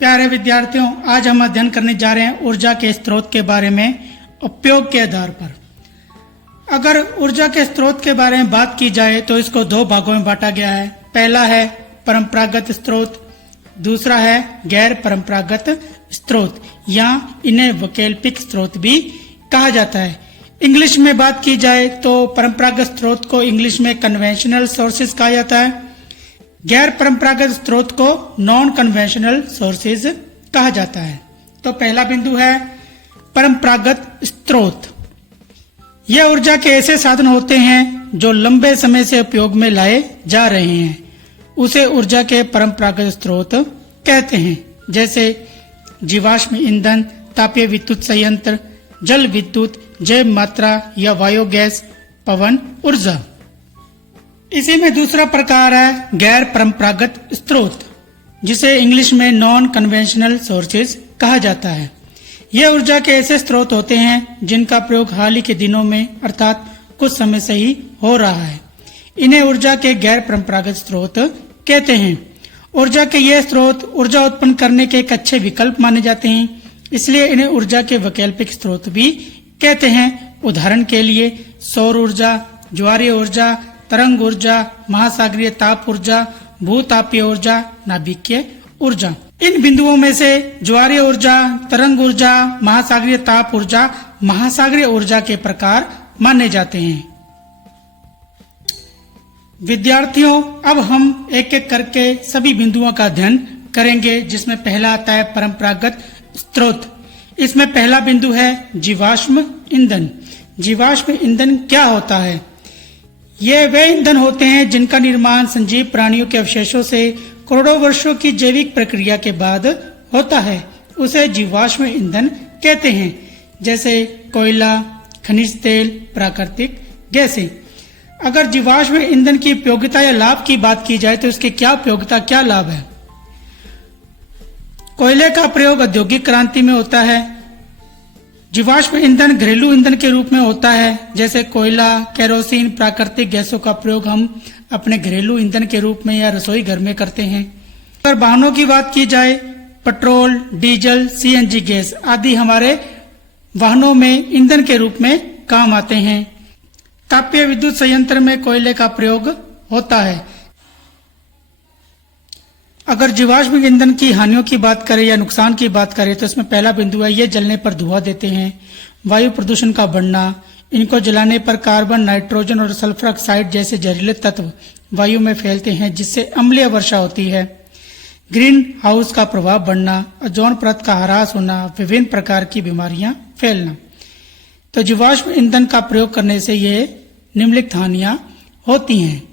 प्यारे विद्यार्थियों, आज हम अध्ययन करने जा रहे हैं ऊर्जा के स्रोत के बारे में उपयोग के आधार पर। अगर ऊर्जा के स्रोत के बारे में बात की जाए तो इसको दो भागों में बांटा गया है। पहला है परंपरागत स्रोत, दूसरा है गैर परंपरागत स्रोत या इन्हें वैकल्पिक स्रोत भी कहा जाता है। इंग्लिश में बात की जाए तो परंपरागत स्रोत को इंग्लिश में कन्वेंशनल सोर्सेज कहा जाता है, गैर परंपरागत स्रोत को नॉन कन्वेंशनल सोर्सेज कहा जाता है। तो पहला बिंदु है परंपरागत स्रोत। यह ऊर्जा के ऐसे साधन होते हैं जो लंबे समय से उपयोग में लाए जा रहे हैं, उसे ऊर्जा के परंपरागत स्रोत कहते हैं, जैसे जीवाश्म ईंधन, तापीय विद्युत संयंत्र, जल विद्युत, जैव मात्रा या बायोगैस, पवन ऊर्जा। इसी में दूसरा प्रकार है गैर परंपरागत स्रोत, जिसे इंग्लिश में नॉन कन्वेंशनल सोर्सेज कहा जाता है। यह ऊर्जा के ऐसे स्रोत होते हैं जिनका प्रयोग हाल ही के दिनों में अर्थात कुछ समय से ही हो रहा है। इन्हें ऊर्जा के गैर परंपरागत स्रोत कहते हैं। ऊर्जा के ये स्रोत ऊर्जा उत्पन्न करने के एक अच्छे विकल्प माने जाते हैं, इसलिए इन्हें ऊर्जा के वैकल्पिक स्रोत भी कहते हैं। उदाहरण के लिए सौर ऊर्जा, ज्वारीय ऊर्जा, तरंग ऊर्जा, महासागरीय ताप ऊर्जा, भूतापीय ऊर्जा, नाभिकीय ऊर्जा। इन बिंदुओं में से ज्वारीय ऊर्जा, तरंग ऊर्जा, महासागरीय ताप ऊर्जा महासागरीय ऊर्जा के प्रकार माने जाते हैं। विद्यार्थियों, अब हम एक एक करके सभी बिंदुओं का अध्ययन करेंगे, जिसमें पहला आता है परंपरागत स्रोत। इसमें पहला बिंदु है जीवाश्म ईंधन। जीवाश्म ईंधन क्या होता है? ये वे ईंधन होते हैं जिनका निर्माण सजीव प्राणियों के अवशेषों से करोड़ों वर्षों की जैविक प्रक्रिया के बाद होता है, उसे जीवाश्म ईंधन कहते हैं, जैसे कोयला, खनिज तेल, प्राकृतिक गैसें। अगर जीवाश्म ईंधन की उपयोगिता या लाभ की बात की जाए तो इसकी क्या उपयोगिता, क्या लाभ है? कोयले का प्रयोग औद्योगिक क्रांति में होता है। जीवाश्म ईंधन घरेलू ईंधन के रूप में होता है, जैसे कोयला, केरोसिन, प्राकृतिक गैसों का प्रयोग हम अपने घरेलू ईंधन के रूप में या रसोई घर में करते हैं। अगर वाहनों की बात की जाए, पेट्रोल, डीजल, सीएनजी गैस आदि हमारे वाहनों में ईंधन के रूप में काम आते हैं। तापीय विद्युत संयंत्र में कोयले का प्रयोग होता है। अगर जीवाश्म ईंधन की हानियों की बात करें या नुकसान की बात करें तो इसमें पहला बिंदु है ये जलने पर धुआं देते हैं, वायु प्रदूषण का बढ़ना। इनको जलाने पर कार्बन, नाइट्रोजन और सल्फर ऑक्साइड जैसे जहरीले तत्व वायु में फैलते हैं, जिससे अम्लीय वर्षा होती है। ग्रीन हाउस का प्रभाव बढ़ना, ओजोन परत का ह्रास होना, विभिन्न प्रकार की बीमारियां फैलना। तो जीवाश्म ईंधन का प्रयोग करने से ये निम्नलिखित हानियां होती हैं।